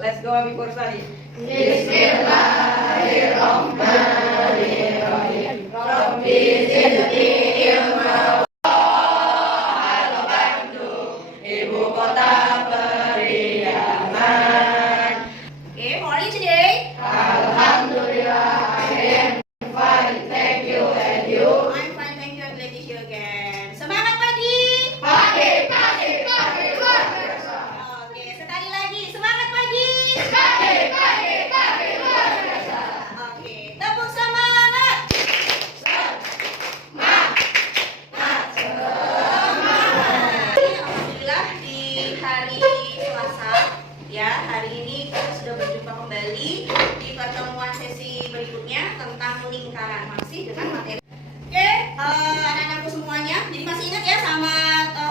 Let's go Abi Kursari. Bismillahirrahmanirrahim. Rabbi zidni ilma. Ibu kota periangan. Okay, how are you today? Alhamdulillah, I am fine. Thank you, and you? I'm fine, thank you. I'm glad to see you again. Semangat pagi. Pagi luar biasa. Oke, sekali lagi semangat pagi. Pagi luar biasa. Oke, tepuk semangat. Alhamdulillah di hari Selasa, ya hari ini kita sudah berjumpa kembali di pertemuan sesi berikutnya tentang lingkaran, masih dengan materi. Oke, anak-anakku semuanya, jadi masih ingat ya sama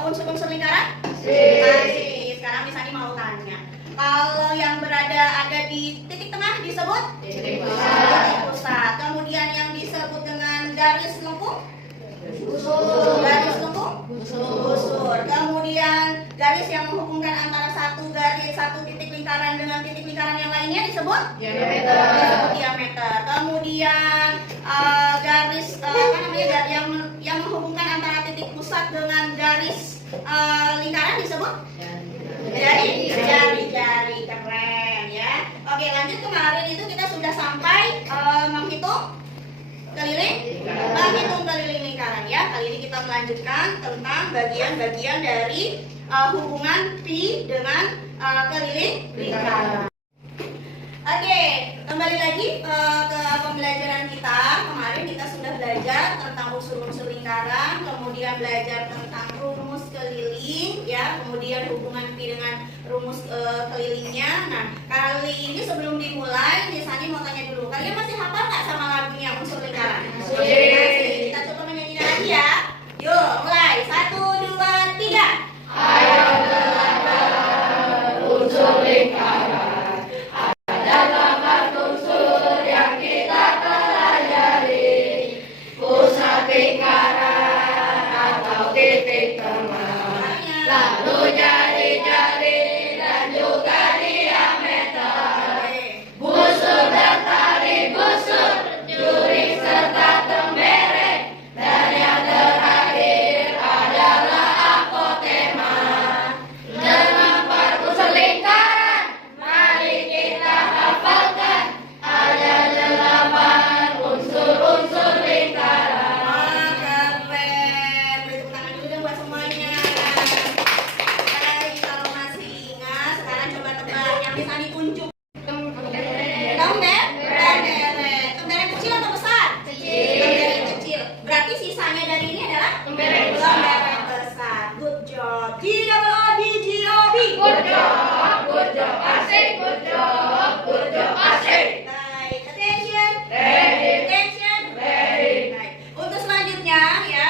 unsur-unsur lingkaran? Masih. Sekarang misalnya mau tanya, kalau yang ada di titik tengah disebut Titik pusat. Kemudian yang disebut dengan garis lengkung, busur. garis lengkung, busur. Kemudian garis yang menghubungkan antara satu titik lingkaran dengan titik lingkaran yang lainnya disebut diameter. Kemudian garis yang menghubungkan antara titik pusat dengan garis lingkaran disebut jari. Keren ya. Oke, lanjut. Kemarin itu kita sudah sampai menghitung keliling lingkaran ya. Kali ini kita melanjutkan tentang bagian-bagian dari hubungan pi dengan keliling lingkaran. Oke, kembali lagi ke pembelajaran kita. Kemarin kita sudah belajar tentang unsur-unsur lingkaran, kemudian belajar tentang rumus keliling ya, kemudian hubungan pi dengan rumus kelilingnya. Nah, kali ini sebelum dimulai, Nisani mau tanya dulu, kalian masih hafal nggak sama lagunya unsur lingkaran? Masih. Kita coba menyanyi lagi ya. Yuk, mulai. 1, 2, 3. Ayo belajar unsur lingkaran. Ada 8 unsur yang kita pelajari. Pusat lingkaran atau titik tengah. Lalu jari-jari dan juga diameter. Busur dan tali busur, juri serta temberek. Dan yang terakhir adalah apotema. 8 unsur lingkaran, mari kita hafalkan. Ada 8 unsur lingkaran. Wah, keren. Beri tepuk tangan dulu dong buat semuanya. Baik, kalau masih ingat, sekarang coba tebak. Yang bisa ditunjuk. Kemeret kecil atau besar? Kemeret kecil. Berarti sisanya dari ini adalah Kemeret besar. kemeret besar. Good job. G-O-O-D-G-O-B. Good job, asik, good job, asik. Baik, attention. Ready. Attention. Ready. Baik. Untuk selanjutnya ya,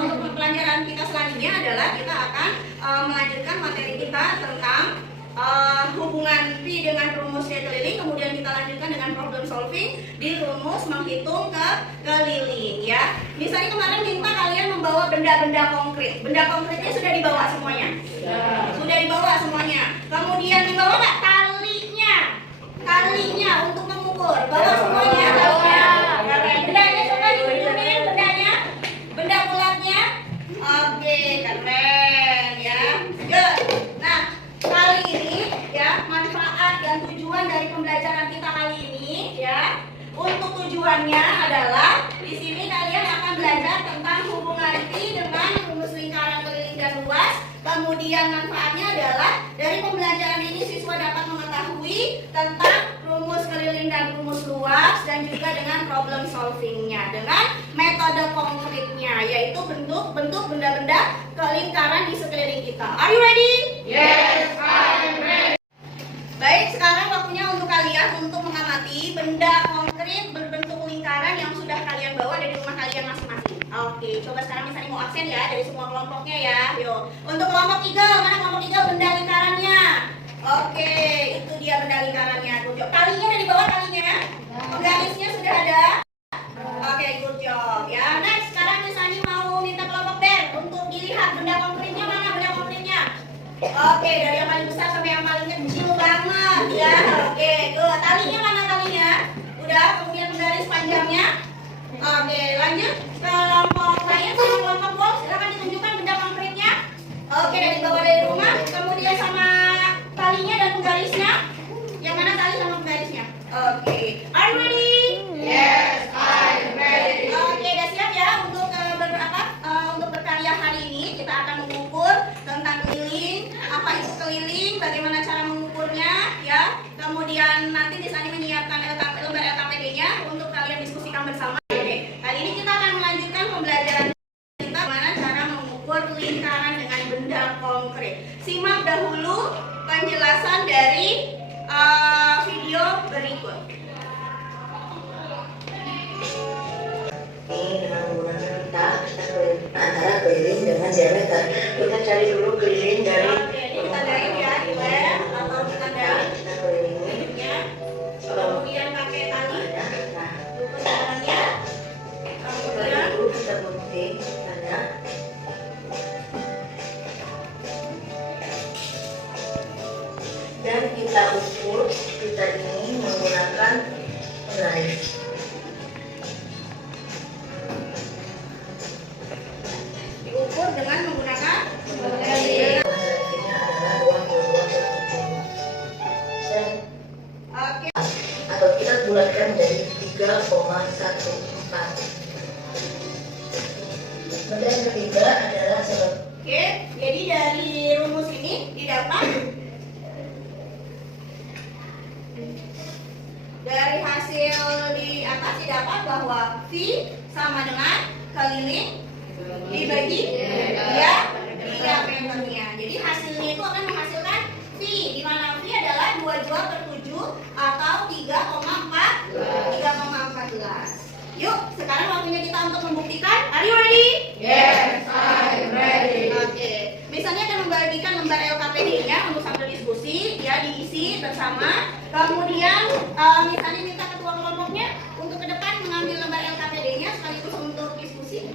untuk pelajaran kita selanjutnya adalah kita akan melanjutkan materi kita tentang hubungan pi dengan rumus keliling, kemudian kita lanjutkan dengan problem solving di rumus menghitung keliling ya. Misalnya kemarin minta kalian membawa benda-benda konkret. Benda konkretnya sudah dibawa semuanya? Sudah dibawa semuanya. Kemudian dibawa nggak talinya untuk mengukur? Bawa semuanya talinya. Bendanya coba ditunjukin bendanya. Benda bulatnya. Oke, keren ya. Good. Nah, kali ini ya, manfaat dan tujuan dari pembelajaran kita kali ini ya. Untuk tujuannya adalah di sini kalian akan belajar tentang hubungan pi dengan rumus lingkaran keliling dan luas. Kemudian manfaatnya adalah dari pembelajaran ini siswa dapat mengetahui tentang rumus keliling dan rumus luas dan juga dengan problem solvingnya dengan metode konkretnya, yaitu bentuk-bentuk benda-benda kelingkaran di sekeliling kita. Are you ready? Yes, I'm ready. Baik, sekarang waktunya untuk kalian untuk mengamati benda konkret berbentuk lingkaran yang sudah kalian bawa dari rumah kalian masing-masing. Oke, coba sekarang misalnya mau absen ya dari semua kelompoknya ya. Yuk, untuk kelompok Eagle, mana kelompok Eagle benda lingkarannya? Oke, itu dia benda lingkarannya. Good job. Talinya udah dibawa talinya? Penggarisnya sudah ada? Oke, good job ya. Next, sekarang misalnya mau minta kelompok Ben untuk dilihat benda konkretnya mana benda konkretnya? Oke, dari yang paling besar sampai yang paling kecil banget. Oke, lanjut kelompok lain sama kelompok Wolf. Silakan ditunjukkan benda konkretnya. Oke, dari bawah dari rumah, kemudian sama talinya dan penggarisnya. Yang mana tali sama penggarisnya? Oke, are you ready? Yes, I'm ready. Oke, udah siap ya untuk untuk berkarya hari ini. Kita akan mengukur tentang keliling, apa itu keliling, bagaimana cara mengukurnya, ya. Kemudian nanti di sana menyiapkan lembar LKPD-nya untuk kalian diskusikan bersama. Oke, kali ini kita akan melanjutkan pembelajaran kita bagaimana cara mengukur lingkaran dengan benda konkret. Simak dahulu penjelasan dari video berikut. Ini dengan menggunakan kita antara keliling dengan diameter. Kita cari dulu keliling dari Oke, ini kita dain ya, di web atau kita dain kita kelilingi. ya. Kemudian pakai tali, Nah, ukur jalannya. Kemudian dulu kita gunting tanda. Dan kita ukur kita ini menggunakan penggaris. diukur dengan menggunakan Penggarisnya adalah 22/7. Dan Oke. atau kita bulatkan menjadi 3,14. Benda yang ketiga adalah sebab Oke, jadi dari rumus ini didapat dari hasil di atas didapat bahwa V sama dengan keliling dibagi 3 meternya. Jadi hasilnya itu akan menghasilkan V, di mana V adalah 22/7 atau 3,14. Yuk, sekarang waktunya kita untuk membuktikan. Are you ready? Yes, I'm ready. Oke, misalnya akan membagikan lembar LKPD-nya untuk sambil diskusi, ya diisi bersama. Kemudian misalnya minta ketua kelompoknya untuk ke depan mengambil lembar LKPD-nya sekaligus untuk diskusi.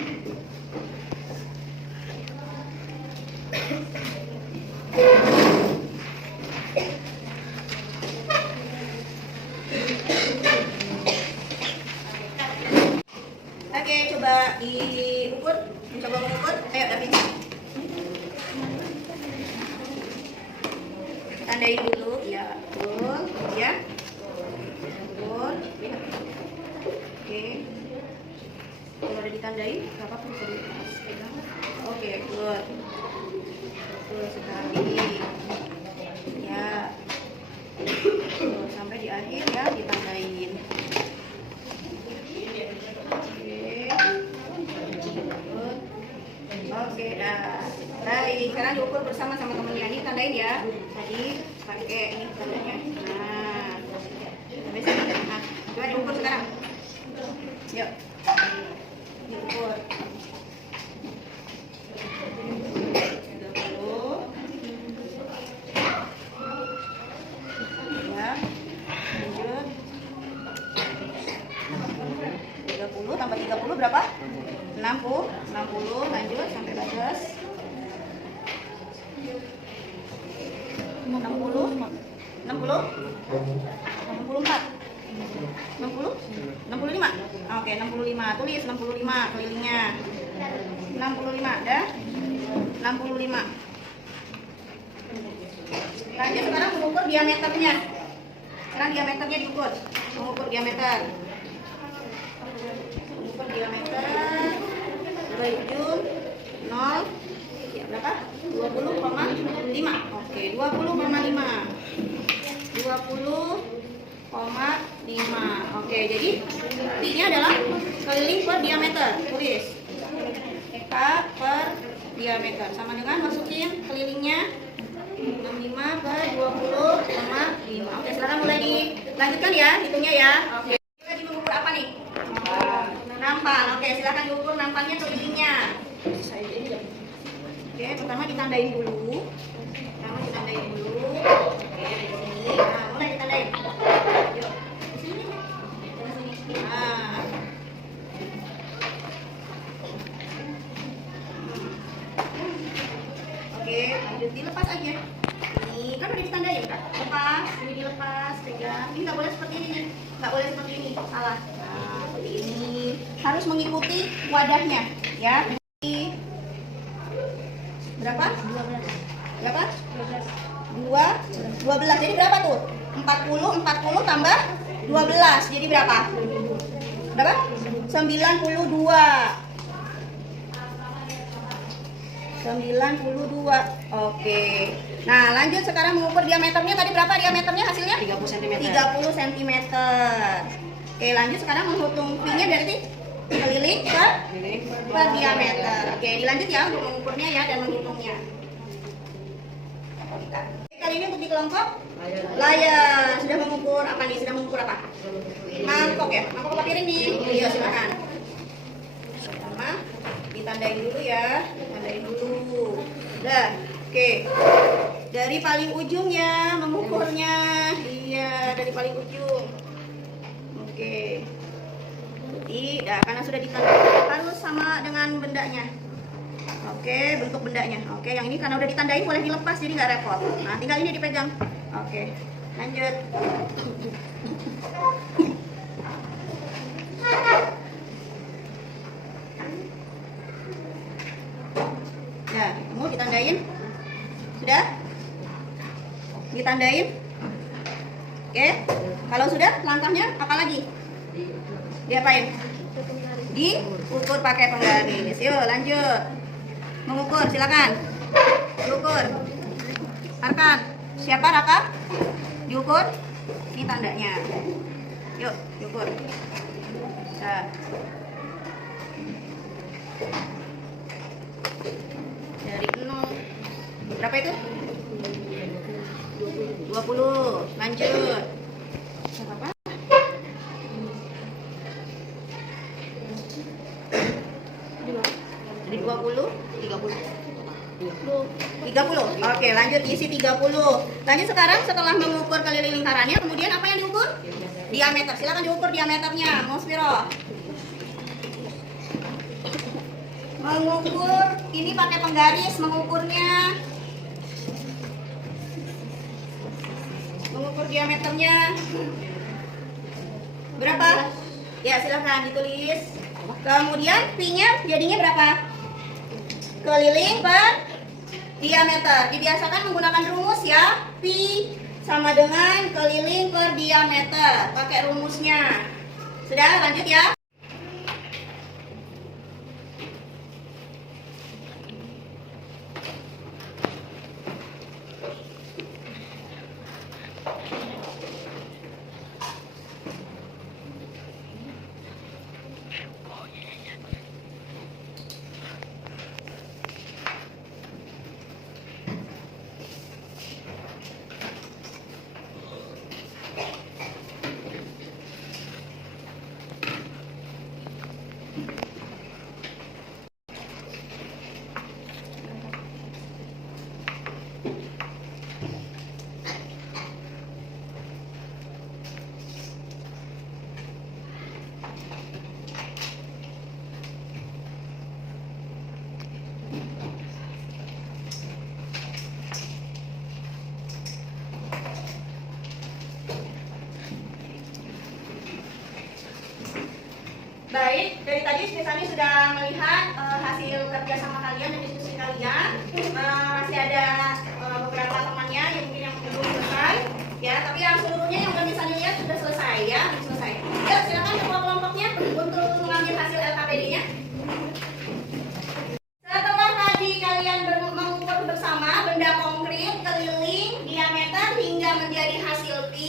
Oke, coba diukur, mencoba mengukur. Ayo, David. Tandain dulu, ya, betul, ya, betul, lihat. Oke, kalau udah ditandain, nggak apa-apa bisa dipegang. Oke, good, betul sekali, ya, betul, sampai di akhir ya ditandain. Oke, dah. Baik, sekarang diukur bersama sama temennya. Ini tandain ya. Tadi pakai ini tandanya. Nah, sampai sini. Nah, coba diukur sekarang. Yuk, diukur. 30. Ya, lanjut. 30 tambah 30 berapa? 60, lanjut sampai batas 60, 60, 64, 60, 65. Oke, 65. Tulis 65 kelilingnya. 65, dah. 65. Lanjut sekarang mengukur diameternya. Sekarang diameternya diukur. Mengukur diameter. Mengukur diameter. Dari ujung 0 ya berapa? 20,5. Oke, 20,5. 20,5. Oke, jadi I-nya adalah keliling per diameter. Tulis K per diameter sama dengan masukin kelilingnya 65 per 20,5. Oke, sekarang mulai dilanjutkan ya, hitungnya ya. Oke, lagi mengukur apa nih? Nampan. Oke, silakan diukur nampannya kelilingnya. Oke, pertama ditandain dulu. Oke, dari sini. Nah, mulai ditandain. Yuk, di sini. Di sini. Nah. Oke, lanjut dilepas aja. Ini kan udah ditandain kan? Lepas, ini dilepas, pegang. Ini nggak boleh seperti ini nih. Nggak boleh seperti ini, salah. Nah, seperti ini. harus mengikuti wadahnya, ya. Berapa? 12. Berapa? 12. Jadi berapa tuh? 40 tambah 12. Jadi berapa? Berapa? 92. 92. Oke. Nah, lanjut sekarang mengukur diameternya. Tadi berapa diameternya hasilnya? 30 cm. 30 cm. Oke, lanjut sekarang menghitung P-nya berarti keliling per diameter. Oke, dilanjut ya untuk mengukurnya ya dan menghitungnya. Kali ini untuk di kelompok layar sudah mengukur apa nih? Sudah mengukur apa? Mangkok ya? Mangkok apa piring nih? Iya, silakan. Pertama, ditandain dulu ya. Ditandain dulu. Udah. Oke. Dari paling ujung ya mengukurnya. Iya, dari paling ujung. Oke. Jadi, nah, karena sudah ditandain harus sama dengan bendanya. Oke, bentuk bendanya. Oke, yang ini karena udah ditandain boleh dilepas jadi nggak repot. Nah, tinggal ini dipegang. Oke, lanjut. Ya, kamu ditandain. Sudah? Ditandain. Oke, kalau sudah langkahnya apa lagi? Diapain? Diukur pakai penggaris. Yuk, lanjut. Mengukur, silakan. Diukur. Arkan. Siapa Raka? Diukur. Ini tandanya. Yuk, diukur. Nah. Dari 0. Berapa itu? 20. Lanjut. Berapa? Dari 20, 30. Oke, lanjut isi 30. Lanjut sekarang setelah mengukur keliling lingkarannya, kemudian apa yang diukur? Diameter. Silakan diukur diameternya. Mas Viro. Mengukur ini pakai penggaris mengukurnya. Mengukur diameternya. Berapa? Ya, silakan ditulis. Kemudian P-nya jadinya berapa? Keliling per diameter. Dibiasakan menggunakan rumus ya. P sama dengan keliling per diameter. Pakai rumusnya. Sudah, lanjut ya. Baik, dari tadi Sisani sudah melihat hasil kerja sama kalian dan diskusi kalian. Masih ada beberapa temannya yang mungkin yang belum selesai, ya. Tapi yang seluruhnya yang belum bisa dilihat sudah selesai, ya, sudah selesai. Yuk, silakan ketua kelompoknya untuk mengambil hasil LKPD-nya. Setelah tadi kalian mengukur bersama benda konkret, keliling, diameter hingga menjadi hasil P,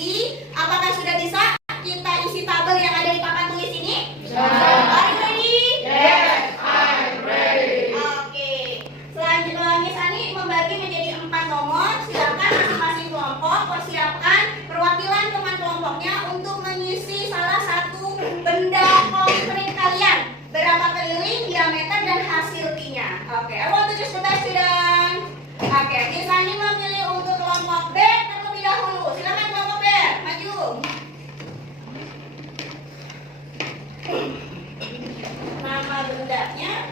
apakah sudah bisa kita isi tabel yang ada di papan tulis ini? Are you ready? Yes, I'm ready. Oke. Selanjutnya Miss Ani membagi menjadi 4 nomor. Silakan masing-masing kelompok persiapkan perwakilan teman kelompoknya untuk mengisi salah satu benda konkret kalian. Berapa keliling, diameter, dan hasil P-nya. Oke, I want to choose the best student. Oke, Miss Ani memilih untuk kelompok B terlebih dahulu. Silakan kelompok B, maju. Nama bendanya.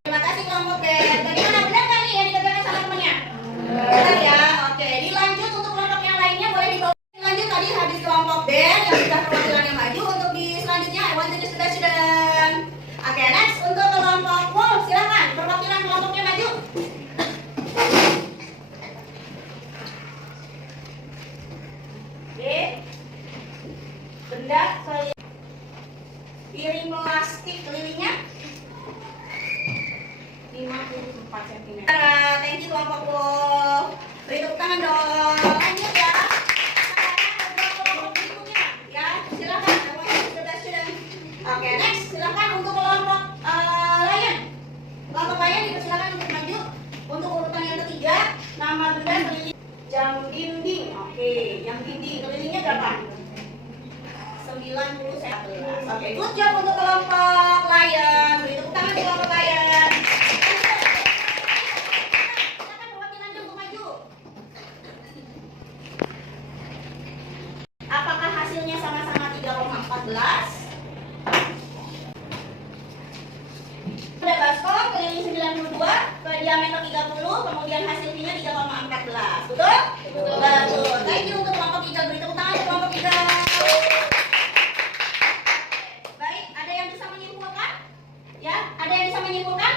Terima kasih kelompok B. Bagaimana, benar kan nih yang dikerjakan sama temennya? Benar ya. Oke, dilanjut untuk kelompok yang lainnya boleh dibawa. Lanjut tadi habis kelompok B yang sudah perwakilannya maju untuk di selanjutnya I want to choose the best student. benda piring plastik kelilingnya 54 cm. Thank you kelompok Bu. Beri tepuk tangan dong. Lanjut ya. Kelompok berikutnya ya. Silakan. Oke, next. Silakan untuk kelompok layan. Kelompok layan dipersilakan untuk maju. Untuk urutan yang ketiga, nama benda keliling jam dinding. Oke, jam dinding kelilingnya berapa? 90 cm. Oke, good job untuk kelompok layan. Beri tepuk tangan untuk kelompok layan. Silakan perwakilannya untuk maju. Apakah hasilnya sama-sama 3,14? Ada baskom keliling 92, diameter 30, kemudian hasil V-nya 3,14. Betul? Betul. Thank you untuk kelompok 3. Beri tepuk tangan untuk kelompok 3. Baik, ada yang bisa menyimpulkan? Ya, ada yang bisa menyimpulkan?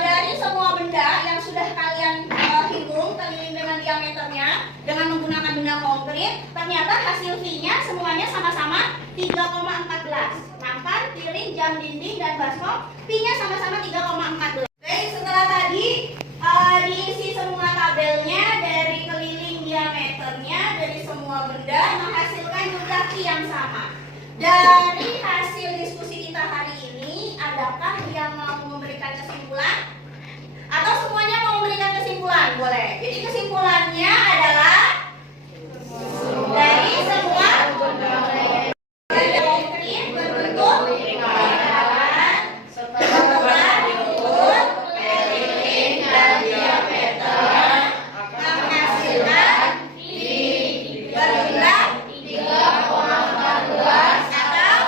Dari semua benda yang sudah kalian hitung keliling dengan diameternya dengan menggunakan benda konkret, ternyata hasil V-nya semuanya sama-sama 3,14. Makan, piring, jam dinding, dan baskom P-nya sama-sama 3,14. Baik, setelah tadi diisi semua tabelnya dari keliling diameternya dari semua benda menghasilkan jumlah P yang sama. Dari hasil diskusi kita hari ini, adakah yang mau memberikan kesimpulan? Atau semuanya mau memberikan kesimpulan? Boleh. Jadi kesimpulannya adalah dari semua benda konkret berbentuk lingkaran setelah diukur keliling dan diameter menghasilkan P berjumlah 3,14 atau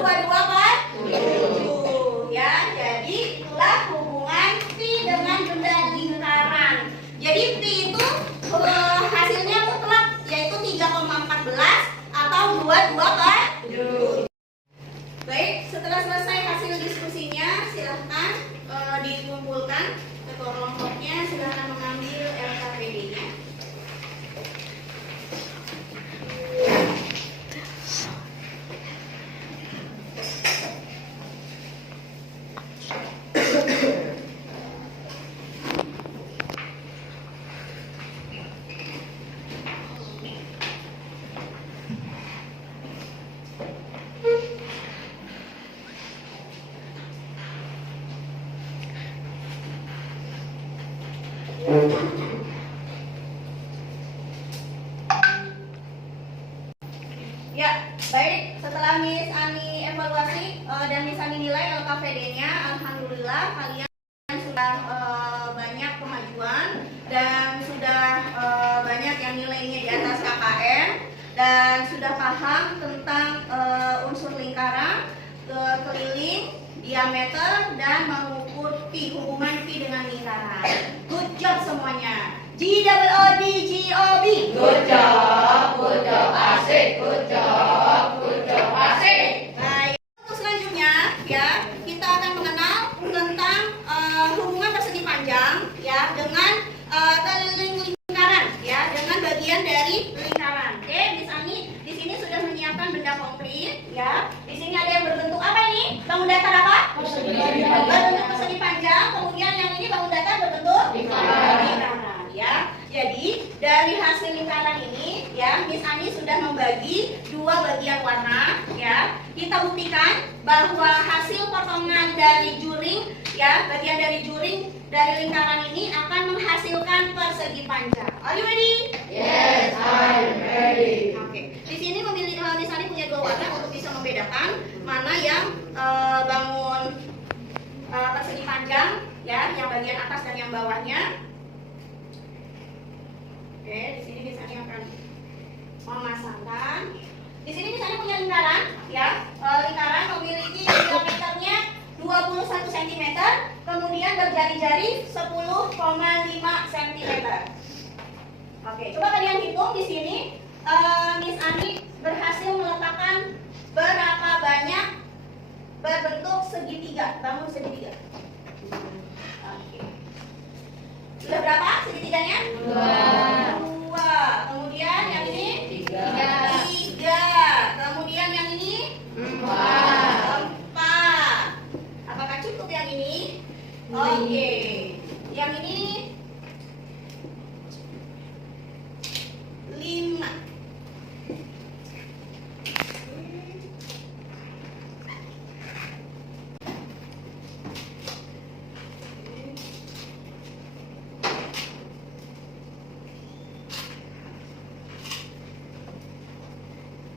22 kan? 7 ya. Jadi itulah hubungan P dengan benda lingkaran. Jadi P itu hasilnya mutlak yaitu 3,14 atau 22 kan? 7. Baik, setelah selesai hasil diskusinya, silahkan dikumpulkan ke kelompoknya, silahkan mengambil LKPD-nya. Ya, baik. Setelah Miss Ani evaluasi dan Miss Ani nilai LKPD-nya, alhamdulillah kalian sudah banyak kemajuan dan sudah banyak yang nilainya di atas KKM dan sudah paham tentang unsur lingkaran, keliling, diameter dan mengukur P, hubungan P dengan lingkaran. Good job semuanya. GOODGOB. Good job, asik, good job, asik. Baik, untuk selanjutnya ya kita akan mengenal tentang hubungan persegi panjang ya dengan keliling lingkaran ya dengan bagian dari lingkaran. Oke, Miss Ani di sini sudah menyiapkan benda konkret ya. Di sini ada yang berbentuk apa ini? Bangun datar apa? Berbentuk persegi panjang. Kemudian yang ini bangun datar berbentuk lingkaran ya. Jadi dari hasil lingkaran ini ya Miss Ani sudah membagi dua bagian warna ya. Kita buktikan bahwa hasil potongan dari juring ya, bagian dari juring dari lingkaran ini akan menghasilkan persegi panjang. Are you ready? Yes, I'm ready. Oke. Di sini Miss Ani punya dua warna untuk bisa membedakan mana yang bangun persegi panjang ya, yang bagian atas dan yang bawahnya. Oke, di sini misalnya akan memasangkan. Di sini misalnya punya lingkaran, ya. Lingkaran memiliki diameternya 21 cm, kemudian berjari-jari 10,5 cm. Oke, coba kalian hitung di sini. Miss Ani berhasil meletakkan berapa banyak berbentuk segitiga, bangun segitiga. Oke. Sudah berapa segitiganya? 2. Kemudian yang ini 3.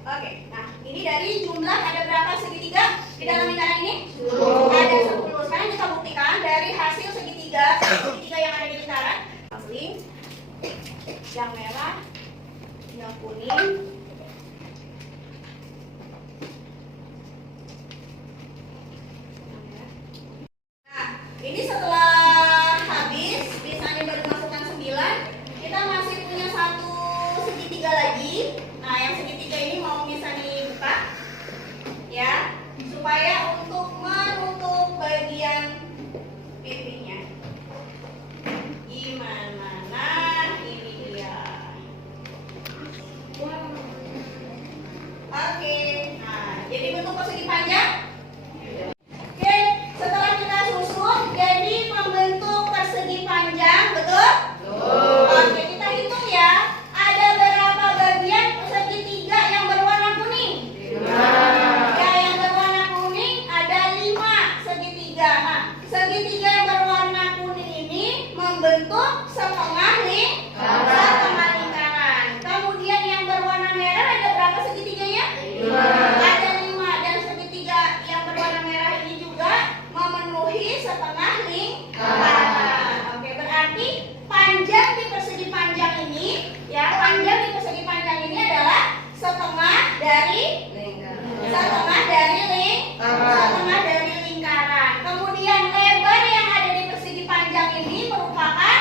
Oke, nah ini dari jumlah ada berapa segitiga di dalam lingkaran ini? 10. Ada 10. Sekarang kita buktikan dari hasil segitiga yang ada di lingkaran. Link, yang merah, yang kuning, ini setelah habis, misalnya baru masukkan 9, kita masih punya satu segitiga lagi. Nah, yang segitiga ini mau misalnya buka, ya, supaya untuk menutup bagian pipinya. Gimana? Nah, ini dia. Oke, nah, jadi bentuk persegi panjang. Oke, setelah kita susun jadi pembentuk persegi panjang, betul? Oke, kita hitung ya. Ada berapa bagian segitiga yang berwarna kuning? 5. Ya, yang berwarna kuning ada 5 segitiga. Nah, segitiga yang berwarna kuning ini membentuk setengah lingkaran. Kemudian yang berwarna merah ada berapa segitiganya? 5. Ada 5 dan segitiga yang berwarna merah ini juga memenuhi setengah lingkaran. Oke, berarti panjang di persegi panjang ini, ya, panjang di persegi panjang ini adalah setengah dari lingkaran. Kemudian lebar yang ada di persegi panjang ini merupakan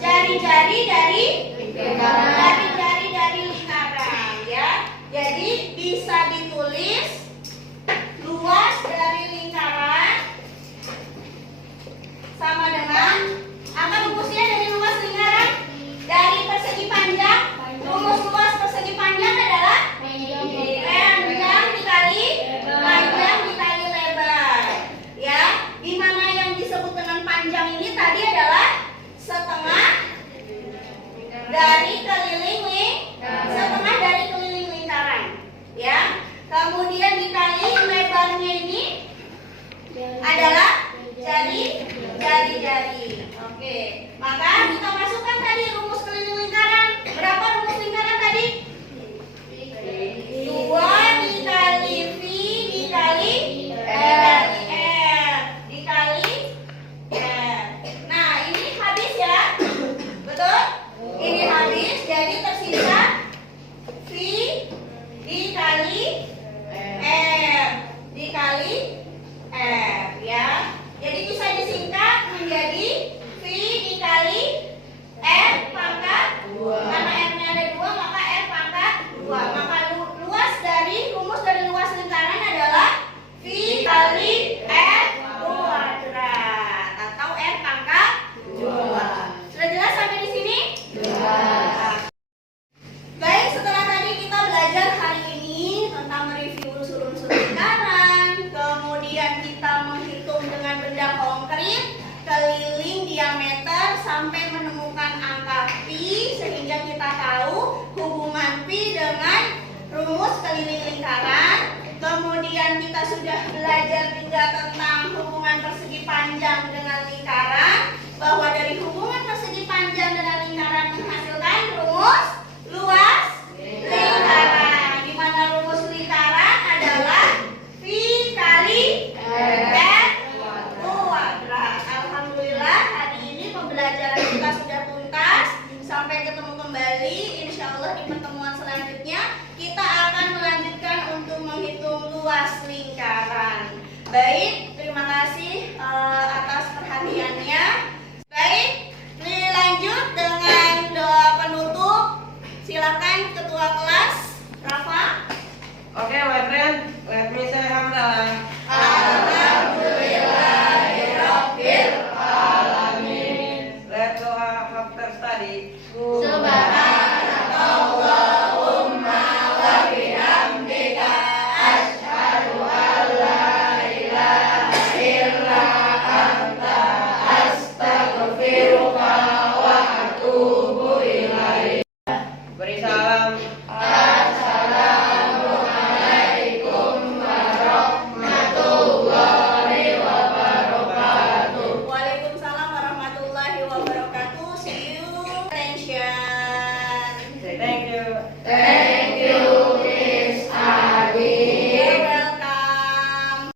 jari-jari dari lingkaran, ya. Jadi bisa ditulis luas dari lingkaran sama dengan apa rumusnya dari luas lingkaran dari persegi panjang. Rumus luas persegi panjang adalah panjang dikali lebar, ya. Di mana yang disebut dengan panjang ini tadi adalah setengah dari keliling lingkaran, ya. Kemudian dikali lebarnya ini adalah jari-jari. Oke, maka kita masukkan tadi rumus keliling lingkaran. Berapa rumus lingkaran tadi? 2 dikali V dikali R dikali R. Nah, ini habis ya. Betul? Ini habis, jadi tersisa V dikali R dikali R, ya. Jadi bisa disingkat menjadi V dikali R pangkat 2. Karena R-nya ada 2, maka R pangkat 2. Maka rumus dari luas lingkaran adalah V kali R kuadrat atau R pangkat 2. Sudah jelas sampai di sini? Baik, setelah tadi kita belajar hari ini tentang mereview unsur-unsur lingkaran, kemudian kita menghitung dengan benda konkret, keliling diameter sampai menemukan angka pi, sehingga kita tahu hubungan pi dengan rumus keliling lingkaran. Kemudian kita sudah belajar juga tentang hubungan persegi panjang dengan lingkaran, bahwa dari hubungan persegi panjang dengan lingkaran menghasilkan rumus luas lingkaran, di mana rumus lingkaran adalah V kali R kuadrat. Alhamdulillah hari ini pembelajaran kita sudah tuntas. Sampai ketemu kembali insya Allah di pertemuan selanjutnya. Kita akan melanjutkan untuk menghitung luas lingkaran. Baik, terima kasih atas perhatiannya. Baik, lanjut dengan doa penutup. Silakan ketua kelas Rafa. Okay, my friend, let me say alhamdulillah. Alhamdulillahirabbil alamin. Let's go after study. Subhanakallahumma wa bihamdika asyhadu an la ilaha illa anta astaghfiruka wa atubu ilaik. Beri salam. Assalamualaikum warahmatullahi wabarakatuh. Waalaikumsalam warahmatullahi wabarakatuh. See you. Attention. Say thank you. Thank